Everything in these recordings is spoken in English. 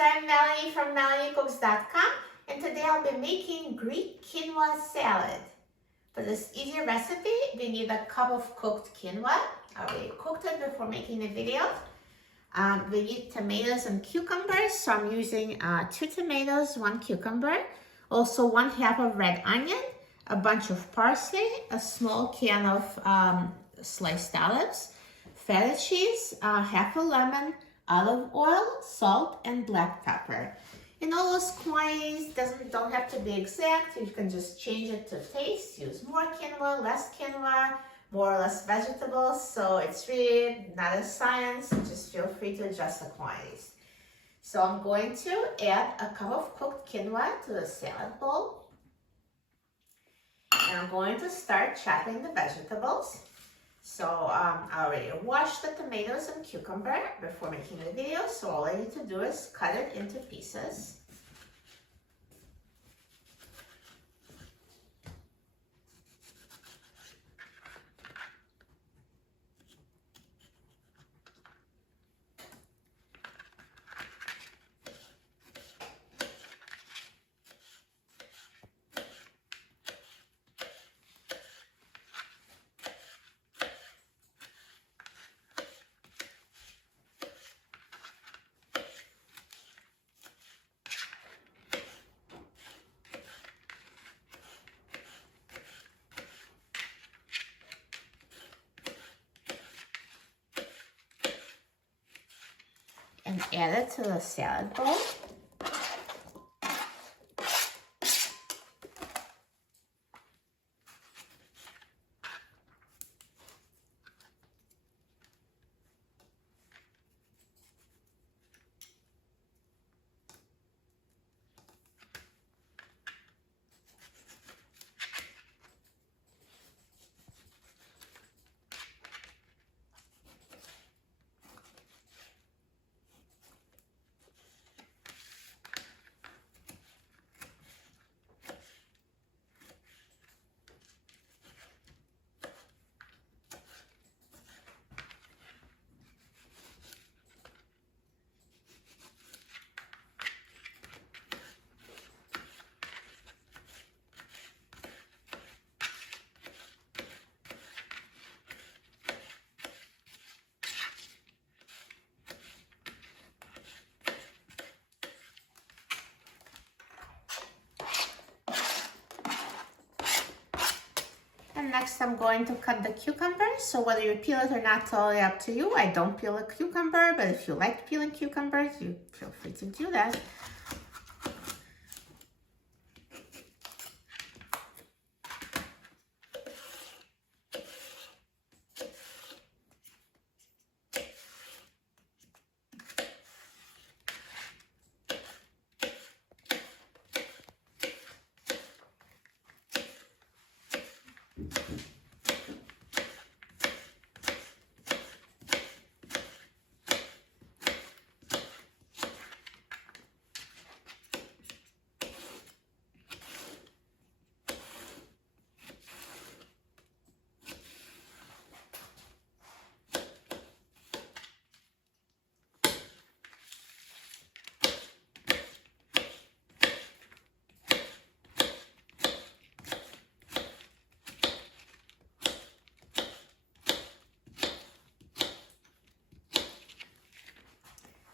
I'm Melanie from MelanieCooks.com, and today I'll be making Greek quinoa salad. For this easy recipe, we need a cup of cooked quinoa. I already cooked it before making the video. We need tomatoes and cucumbers, so I'm using 2 tomatoes, 1 cucumber, also 1/2 of red onion, a bunch of parsley, a small can of sliced olives, feta cheese, half a lemon, olive oil, salt, and black pepper. And all those quantities don't have to be exact. You can just change it to taste. Use more quinoa, less quinoa, more or less vegetables. So it's really not a science. Just feel free to adjust the quantities. So I'm going to add a cup of cooked quinoa to the salad bowl. And I'm going to start chopping the vegetables. So I already washed the tomatoes and cucumber before making the video, so all I need to do is cut it into pieces. And add it to the salad bowl. And next I'm going to cut the cucumber. So whether you peel it or not, totally up to you. I don't peel a cucumber, but if you like peeling cucumbers, you feel free to do that.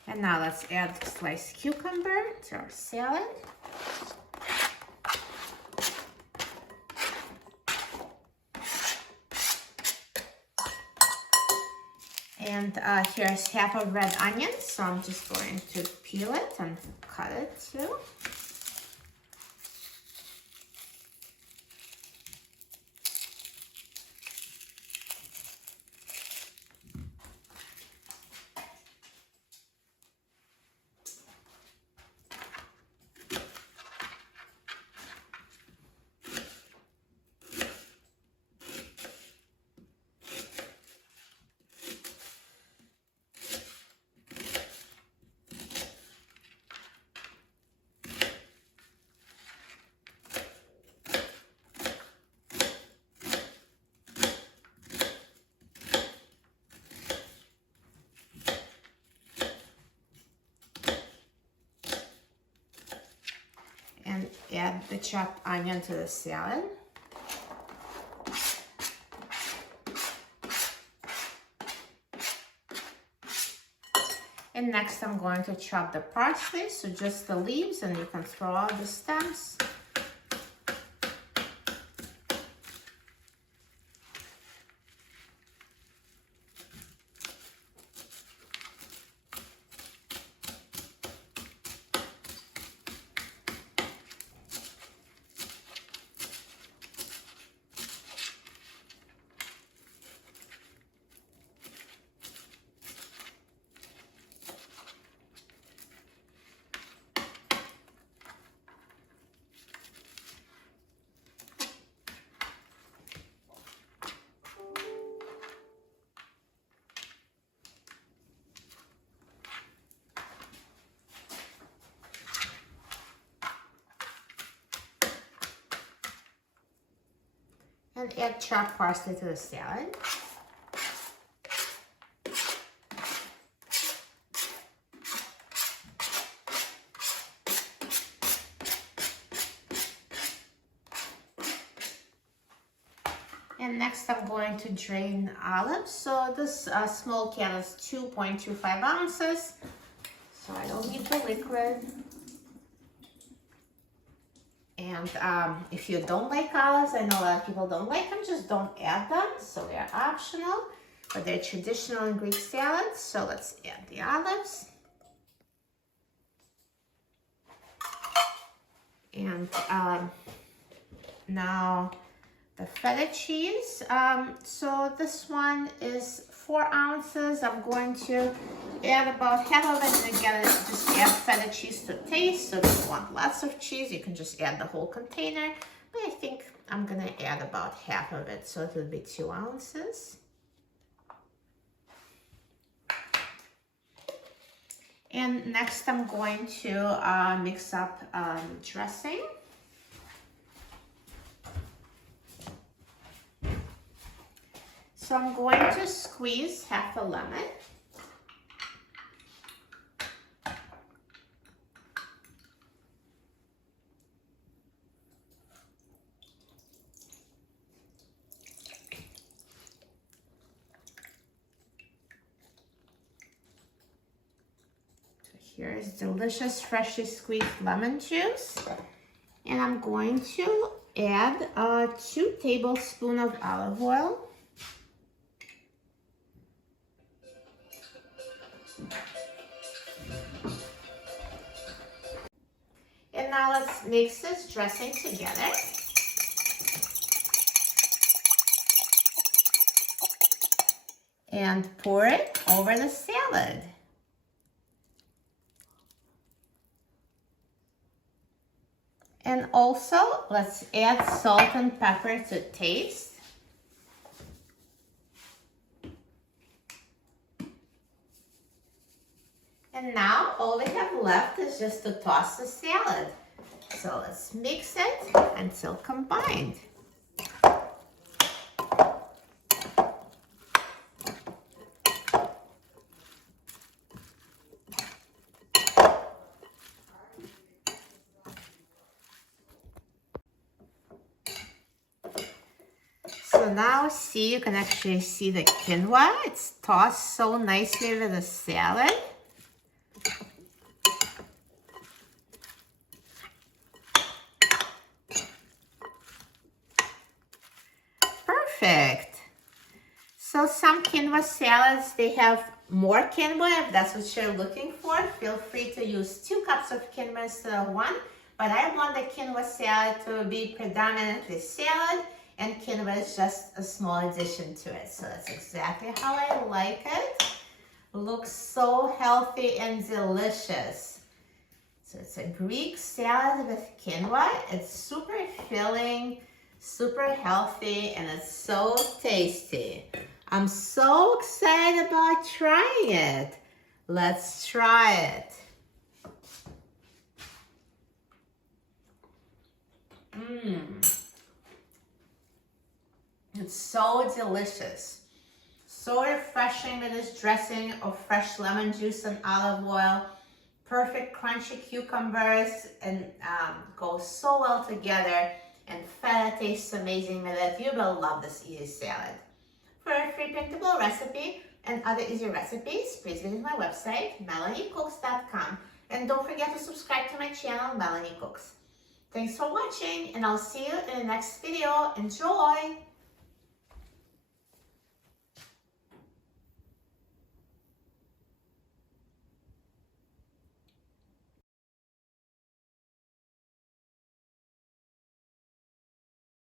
And now let's add sliced cucumber to our salad. And here's half a red onion, so I'm just going to peel it and cut it too. and add the chopped onion to the salad. And next I'm going to chop the parsley, so just the leaves, and you can throw out the stems. And add chopped parsley to the salad. And next I'm going to drain olives. So this small can is 2.25 ounces. So I don't need the liquid. And if you don't like olives, I know a lot of people don't like them, just don't add them. So they're optional, but they're traditional in Greek salads. So let's add the olives. And now the feta cheese. So this one is 4 ounces. I'm going to add about half of it, and again, just add feta cheese to taste. So if you want lots of cheese, you can just add the whole container. But I think I'm gonna add about half of it, so it will be 2 ounces. And next I'm going to mix up dressing. So I'm going to squeeze half a lemon. Here's delicious freshly squeezed lemon juice. And I'm going to add 2 tablespoons of olive oil. And now let's mix this dressing together. And pour it over the salad. And also, let's add salt and pepper to taste. And now all we have left is just to toss the salad. So let's mix it until combined. So now see, you can actually see the quinoa. It's tossed so nicely with the salad. Perfect. So some quinoa salads, they have more quinoa. If that's what you're looking for, feel free to use 2 cups of quinoa instead of 1. But I want the quinoa salad to be predominantly salad, and quinoa is just a small addition to it. So that's exactly how I like it. Looks so healthy and delicious. So it's a Greek salad with quinoa. It's super filling, super healthy, and it's so tasty. I'm so excited about trying it. Let's try it. It's so delicious. So refreshing with this dressing of fresh lemon juice and olive oil. perfect crunchy cucumbers and go so well together, and feta tastes amazing with it. You will love this easy salad. For a free printable recipe and other easy recipes, please visit my website, melaniecooks.com, and don't forget to subscribe to my channel, Melanie Cooks. Thanks for watching, and I'll see you in the next video. Enjoy!